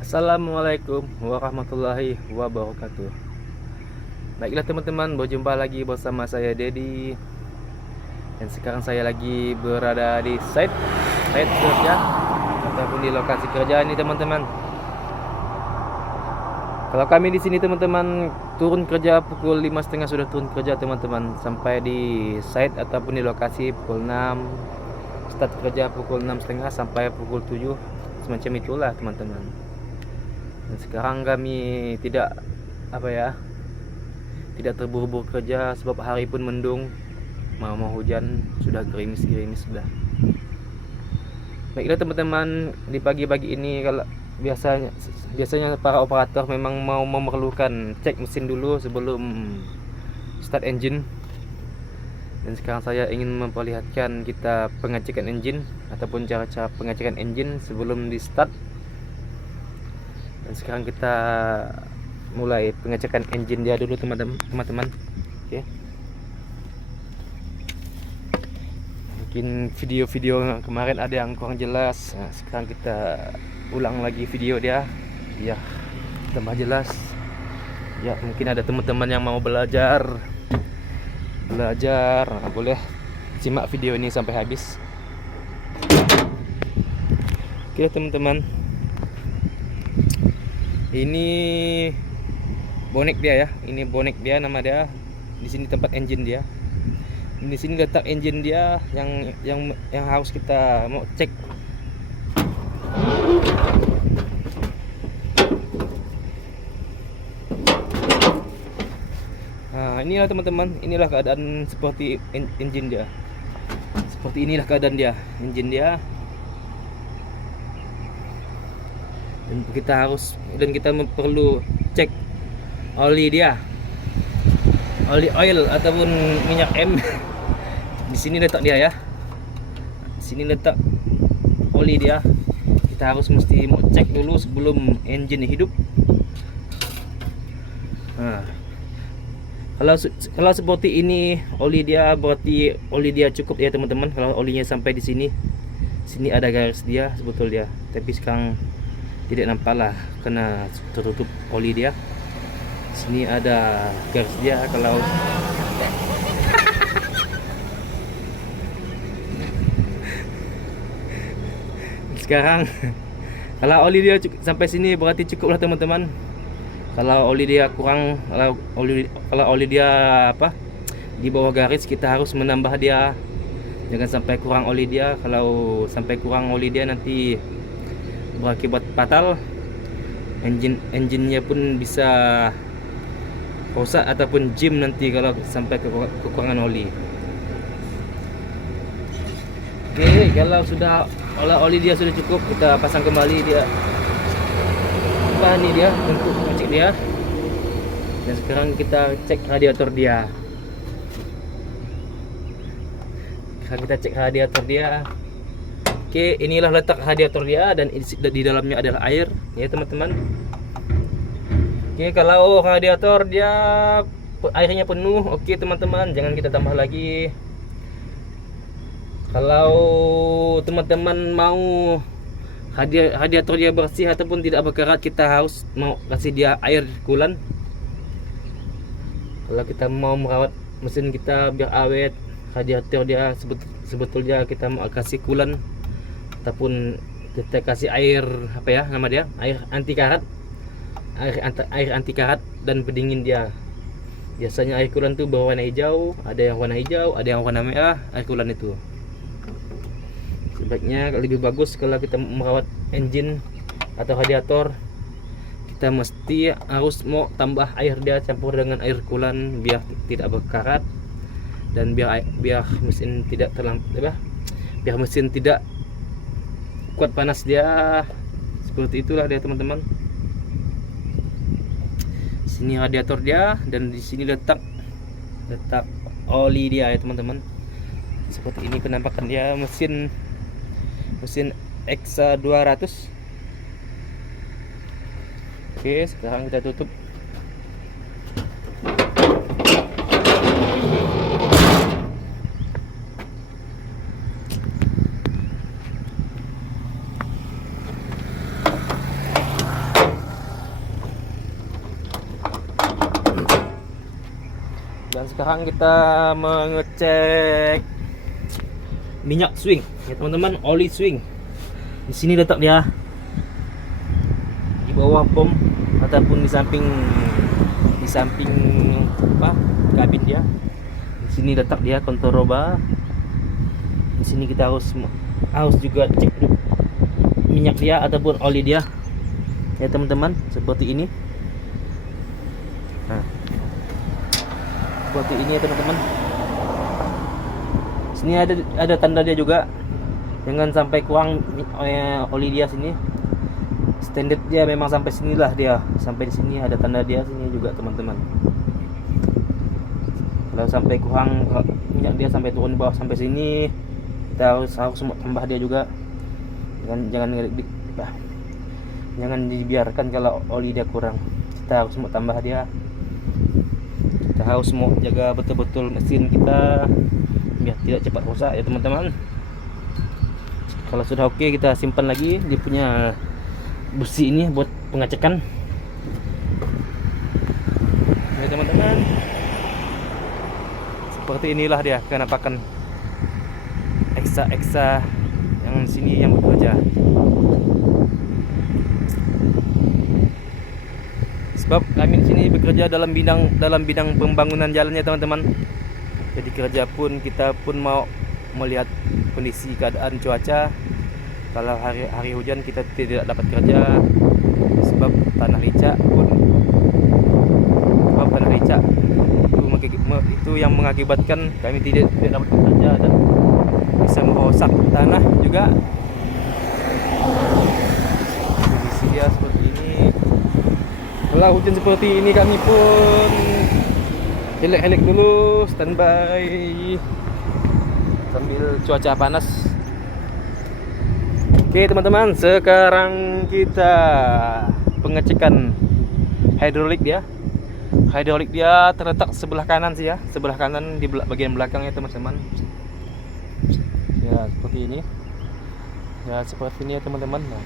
Assalamualaikum warahmatullahi wabarakatuh. Baiklah teman-teman, berjumpa lagi bersama saya Dedi. Dan sekarang saya lagi berada di site kerja ataupun di lokasi kerja ini teman-teman. Kalau kami di sini teman-teman turun kerja pukul 5.30 sudah turun kerja teman-teman, sampai di site ataupun di lokasi pukul 6. Start kerja pukul 6.30 sampai pukul 7, semacam itulah teman-teman. Dan sekarang kami tidak tidak terburu-buru kerja sebab hari pun mendung, mau hujan, sudah gerimis sudah. Baiklah teman-teman, di pagi-pagi ini kalau biasanya para operator memang memerlukan cek mesin dulu sebelum start engine. Dan sekarang saya ingin memperlihatkan kita pengecekan engine ataupun cara-cara pengecekan engine sebelum di start. Dan sekarang kita mulai pengecekan engine dia dulu teman-teman. Oke. Mungkin video-video kemarin ada yang kurang jelas. Nah, sekarang kita ulang lagi video dia ya, tambah jelas. Ya, mungkin ada teman-teman yang mau belajar. Nah, boleh simak video ini sampai habis. Oke teman-teman, ini bonek dia ya, ini bonek dia, nama dia. Di sini tempat engine dia. Di sini letak engine dia yang harus kita mau cek. Nah, inilah teman-teman, inilah keadaan seperti engine dia. Seperti inilah keadaan dia, engine dia. Dan kita perlu cek oli dia, oli oil ataupun minyak M. Di sini letak dia ya. Di sini letak oli dia. Kita mesti mau cek dulu sebelum engine hidup. Nah, kalau seperti ini oli dia, berarti oli dia cukup ya teman-teman. Kalau olinya sampai di sini ada garis dia sebetulnya, tapi sekarang tidak nampak lah karena tertutup oli dia. Sini ada garis dia. Kalau sekarang kalau oli dia sampai sini berarti cukup lah teman-teman. Kalau oli dia kurang, kalau oli dia di bawah garis, kita harus menambah dia. Jangan sampai kurang oli dia. Kalau sampai kurang oli dia nanti berakibat fatal. Engine-nya pun bisa rusak ataupun jam nanti kalau sampai kekurangan oli. Oke, kalau oli dia sudah cukup, kita pasang kembali dia. Ini dia untuk ngecek dia. Dan sekarang kita cek radiator dia. Oke, inilah letak radiator dia, dan di dalamnya adalah air ya teman-teman. Oke, kalau radiator dia airnya penuh, oke teman-teman, jangan kita tambah lagi. Kalau teman-teman mau radiator dia bersih ataupun tidak berkarat, kita harus mau kasih dia air coolant. Kalau kita mau merawat mesin kita biar awet, radiator dia sebetulnya kita mau kasih coolant ataupun kita kasih air air anti karat dan pendingin dia. Biasanya air coolant itu berwarna hijau, ada yang warna hijau, ada yang warna merah. Air coolant itu sebaiknya lebih bagus kalau kita merawat engine atau radiator. Kita mesti harus mau tambah air dia campur dengan air coolant biar tidak berkarat dan biar mesin tidak biar mesin tidak kuat panas dia. Seperti itulah dia teman-teman. Sini radiator dia, dan di sini letak oli dia ya teman-teman. Seperti ini penampakan dia, mesin Exa 200. Oke, sekarang kita tutup. Dan sekarang kita mengecek minyak swing ya teman-teman, oli swing. Di sini letak dia, di bawah pom ataupun di samping apa kabin dia. Di sini letak dia kontrol roba. Di sini kita harus juga cek minyak dia ataupun oli dia ya teman-teman, seperti ini. Nah, seperti ini ya teman-teman. Sini ada tanda dia juga, jangan sampai kurang oli dia sini. Standar dia memang sampai sinilah dia, sampai di sini ada tanda dia sini juga teman-teman. Kalau sampai kurang minyak dia sampai turun bawah sampai sini, kita harus tambah dia juga. Jangan dibiarkan kalau oli dia kurang, kita harus mau tambah dia. Kita harus mau jaga betul-betul mesin kita biar tidak cepat rusak ya teman-teman. Kalau sudah oke, kita simpan lagi dia punya busi ini buat pengecekan ya teman-teman. Seperti inilah dia kenampakan eksa yang sini yang bekerja. Sebab kami di sini bekerja dalam bidang pembangunan jalannya teman-teman. Jadi kerja pun kita pun mau melihat kondisi keadaan cuaca. Kalau hari hujan kita tidak dapat kerja sebab tanah licak itu yang mengakibatkan kami tidak dapat bekerja dan bisa merusak tanah juga. Kondisi dia seperti ini. Kalau hujan seperti ini kami pun helek dulu, standby sambil cuaca panas. Oke teman-teman, sekarang kita pengecekan hidrolik dia. Hidrolik dia terletak sebelah kanan sih ya, sebelah kanan di bagian belakang ya teman-teman. Ya seperti ini. Ya seperti ini ya teman-teman. Nah,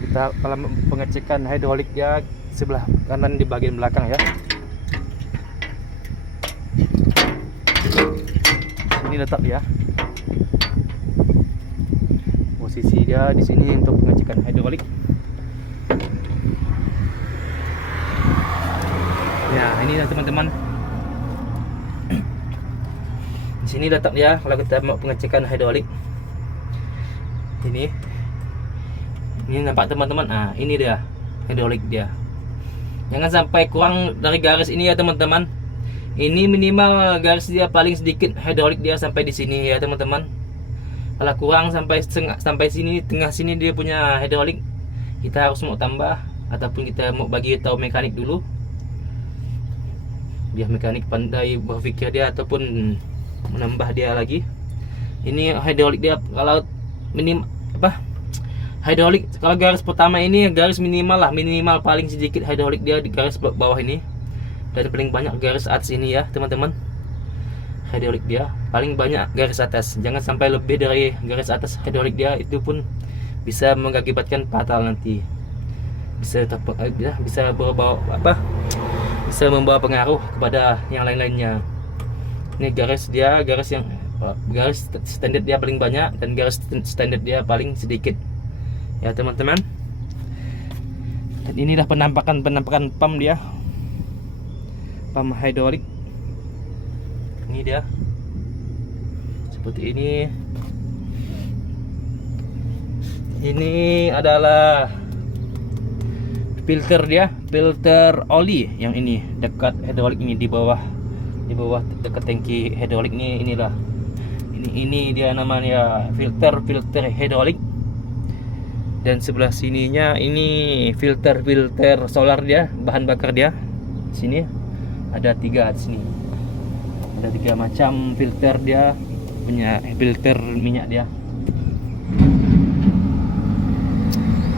kita kalau pengecekan hidrolik dia sebelah kanan di bagian belakang ya. Ini letak dia. Posisi dia di sini untuk pengecekan hidrolik. Ya, ini teman-teman. Di sini letak dia kalau kita mau pengecekan hidrolik. Ini nampak teman-teman. Ah, ini dia hidrolik dia. Jangan sampai kurang dari garis ini ya teman-teman. Ini minimal garis dia paling sedikit hidrolik dia sampai di sini ya teman-teman. Kalau kurang sampai sini, tengah sini dia punya hidrolik, kita harus mau tambah ataupun kita mau bagi tahu mekanik dulu. Biar mekanik pandai berpikir dia ataupun menambah dia lagi. Ini hidrolik dia kalau hidrolik kalau garis pertama ini garis minimal paling sedikit hidrolik dia di garis bawah ini. Dan paling banyak garis atas ini ya teman-teman. Hidrolik dia paling banyak garis atas, jangan sampai lebih dari garis atas hidrolik dia, itu pun bisa mengakibatkan fatal nanti. Bisa membawa pengaruh kepada yang lain-lainnya. Ini garis standar dia paling banyak dan garis standar dia paling sedikit ya teman-teman. Dan inilah penampakan pump dia, pump hidrolik. Ini dia seperti ini. Ini adalah filter dia, filter oli yang ini dekat hidrolik ini di bawah dekat tangki hidrolik inilah. Ini dia namanya filter hidrolik. Dan sebelah sininya ini filter solar dia, bahan bakar dia. Sini ada 3 di sini. Ada 3 macam filter dia, punya filter minyak dia.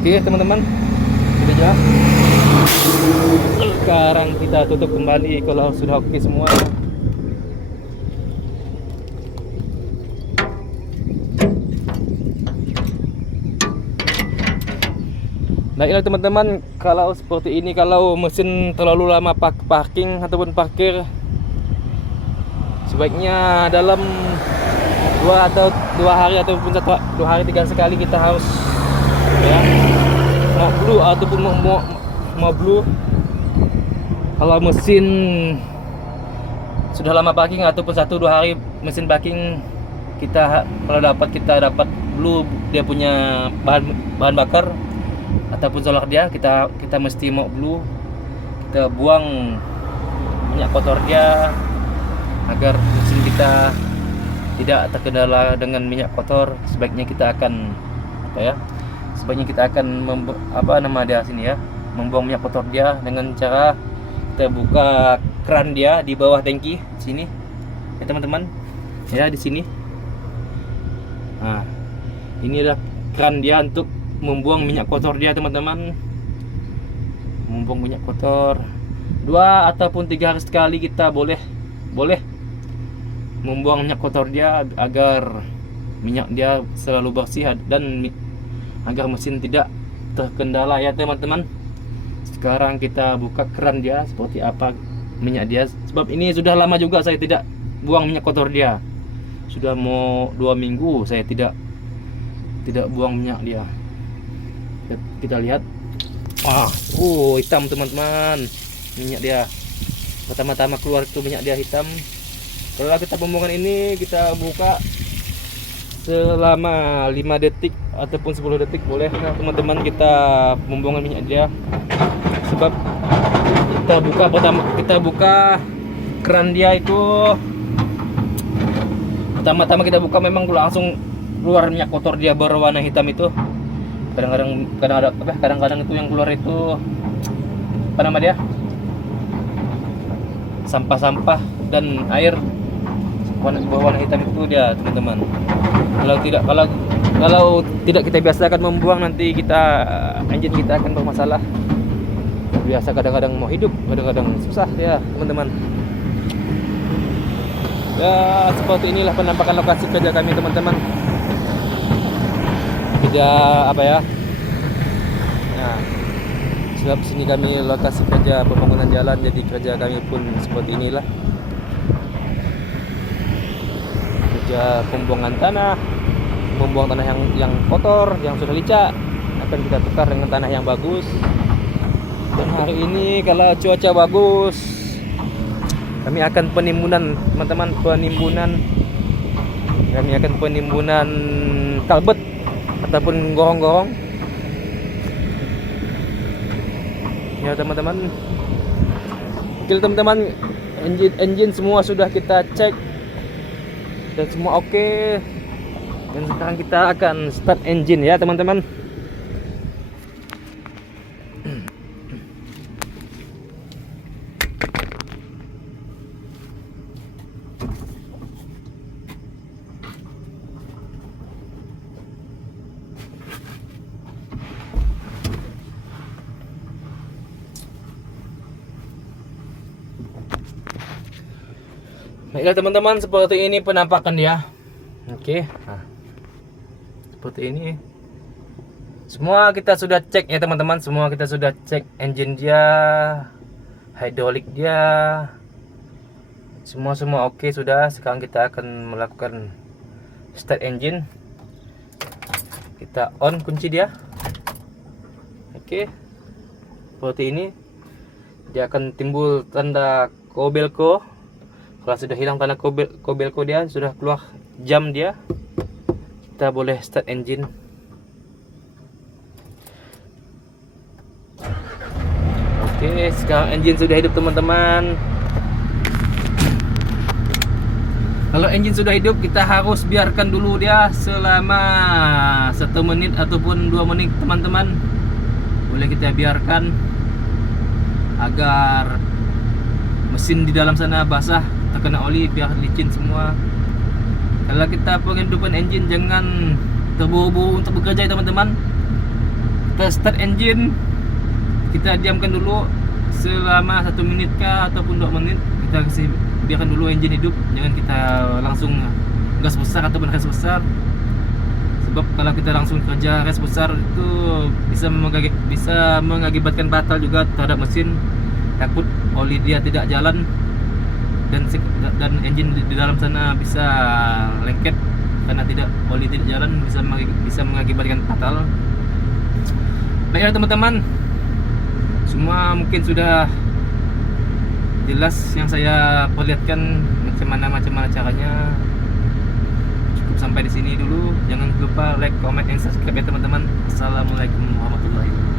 Oke teman-teman, sudah jelas. Sekarang kita tutup kembali kalau sudah oke semua. Baiklah teman-teman, kalau seperti ini, kalau mesin terlalu lama parking ataupun parkir, sebaiknya dalam 2 hari ataupun 2 hari 3 sekali kita harus ya mau blue ataupun mau blue. Kalau mesin sudah lama parking ataupun 1-2 hari mesin parking, kalau kita dapat blue, dia punya bahan bakar ataupun solar dia, kita mesti mau blue, kita buang minyak kotor dia agar mesin kita tidak terkendala dengan minyak kotor. Sebaiknya kita akan membuang minyak kotor dia dengan cara kita buka keran dia di bawah tangki sini ya teman-teman ya, di sini. Nah, inilah keran dia untuk membuang minyak kotor dia teman-teman. Membuang minyak kotor 2 ataupun 3 hari sekali kita boleh membuang minyak kotor dia agar minyak dia selalu bersih dan agar mesin tidak terkendala ya teman-teman. Sekarang kita buka keran dia seperti apa minyak dia, sebab ini sudah lama juga saya tidak buang minyak kotor dia. Sudah mau 2 minggu saya tidak buang minyak dia. Kita lihat, hitam teman-teman minyak dia. Pertama-tama keluar itu minyak dia hitam. Kalau kita pembuangan ini kita buka selama 5 detik ataupun 10 detik boleh nah, teman-teman, kita membuangan minyak dia. Sebab kita buka keran dia itu, pertama-tama kita buka memang langsung keluar minyak kotor dia berwarna hitam itu. Kadang-kadang itu yang keluar itu apa nama dia, sampah-sampah dan air berwarna hitam itu dia teman-teman. Kalau tidak kita biasakan membuang, nanti engine kita akan bermasalah. Biasa kadang-kadang mau hidup, kadang-kadang susah ya teman-teman. Ya seperti inilah penampakan lokasi kerja kami teman-teman. Tidak nah, sebab sini kami lokasi kerja pembangunan jalan, jadi kerja kami pun seperti inilah. Kerja pembuangan tanah yang kotor, yang sudah licak akan kita tukar dengan tanah yang bagus. Dan hari ini kalau cuaca bagus, kami akan penimbunan teman-teman, kami akan penimbunan kalbet ataupun gorong-gorong ya teman-teman. Oke teman-teman, engine semua sudah kita cek dan semua oke. Dan sekarang kita akan start engine ya teman-teman. Baiklah teman-teman, seperti ini penampakan dia. Oke, nah, seperti ini. Semua kita sudah cek ya teman-teman. Semua kita sudah cek engine dia, hidrolik dia, semua oke sudah. Sekarang kita akan melakukan start engine. Kita on kunci dia. Oke, seperti ini. Dia akan timbul tanda Kobelco. Kalau sudah hilang tanda Kobelco dia, sudah keluar jam dia, kita boleh start engine. Oke, sekarang engine sudah hidup teman-teman. Kalau engine sudah hidup, kita harus biarkan dulu dia selama 1 menit ataupun 2 menit teman-teman. Boleh kita biarkan agar mesin di dalam sana basah, terkena oli, biar licin semua. Kalau kita penghidupan engine, jangan terburu-buru untuk bekerja ya teman-teman. Kita start engine, kita diamkan dulu selama 1 menit kah ataupun 2 menit. Kita kasih biarkan dulu engine hidup, jangan kita langsung gas besar ataupun gas besar, sebab kalau kita langsung kerja res besar itu bisa mengakibatkan batal juga terhadap mesin. Takut oli dia tidak jalan dan engine di dalam sana bisa lengket karena oli tidak jalan, bisa mengakibatkan fatal. Baiklah teman-teman, semua mungkin sudah jelas yang saya perlihatkan macam mana caranya. Cukup sampai di sini dulu. Jangan lupa like, comment, and subscribe ya teman-teman. Assalamualaikum warahmatullahi wabarakatuh.